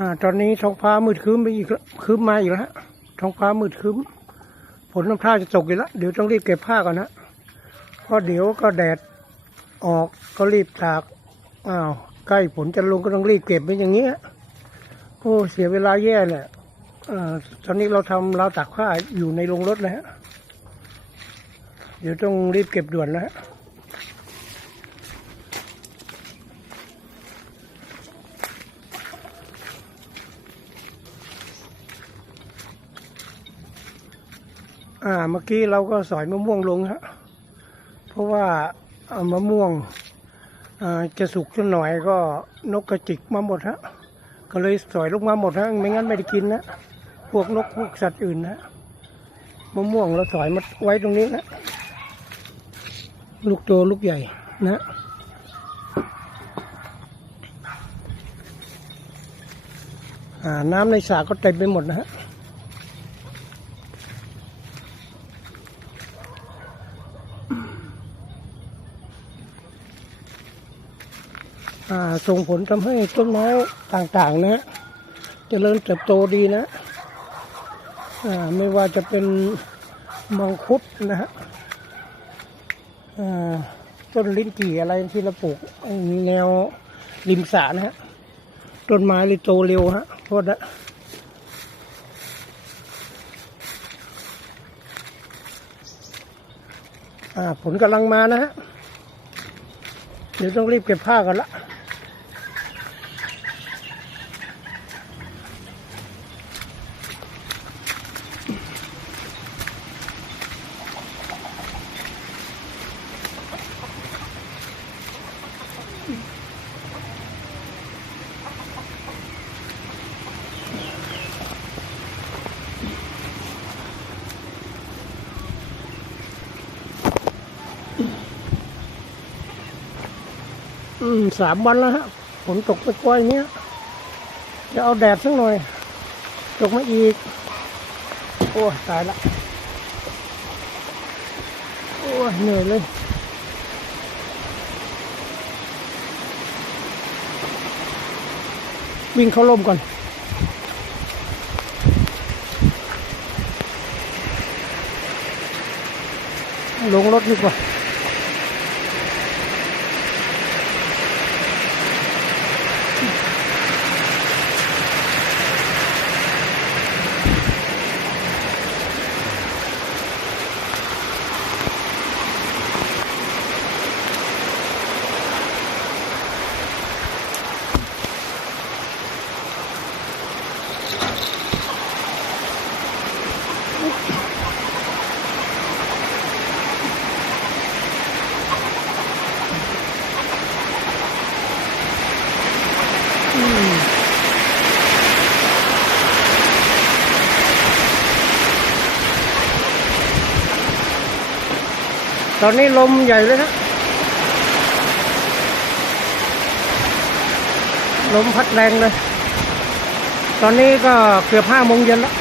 อ่า ตอนนี้ท้องฟ้ามืดครึ้มไปอีกแล้วครึ้มมาอีกแล้วฮะท้องฟ้ามืดครึ้มฝนน้ำท่าจะตกอีกแล้วเดี๋ยวต้องรีบเก็บผ้าก่อนนะเพราะเดี๋ยวก็แดดออกก็รีบตากอ้าวใกล้ฝนจะลงก็ต้องรีบเก็บเป็นอย่างเงี้ยโอ้เสียเวลาแย่แหละอ่าตอนนี้เราทำราวตากผ้าอยู่ในโรงรถนะฮะเดี๋ยวต้องรีบเก็บด่วนแล้ว อ่าเมื่อกี้เราก็สอยมะม่วงลงฮะเพราะว่ามะม่วงจะสุกจนหน่อยก็นกกระจิกมาหมดฮะก็เลยสอยลงมาหมดฮะไม่งั้นไม่ได้กินนะพวกนกพวกสัตว์อื่นนะมะม่วงเราสอยมาไว้ตรงนี้นะลูกโตลูกใหญ่นะน้ำในสระก็เต็มไปหมดนะฮะ ส่งผลทำให้ต้นไม้ต่างๆนะเจริญเติบโตดีนะไม่ว่าจะเป็นมังคุดนะฮะต้นลิ้นจี่อะไรที่เราปลูกแนวริมสระนะฮะต้นไม้เลยโตเร็วฮะโทษนะผลกำลังมานะฮะ เดี๋ยวต้องรีบเก็บผ้ากันละ สามวันแล้วฮะฝนตกไปก้อยเนี้ยจะเอาแดดสักหน่อย ตกมาอีก โอ้ตายละ โอ้เหนื่อยเลยวิ่งเข้าร่มก่อน ลงรถดีกว่า ตอนนี้ลมใหญ่เลยนะลมพัดแรงเลย ตอนนี้ก็เกือบห้าโมงเย็นแล้ว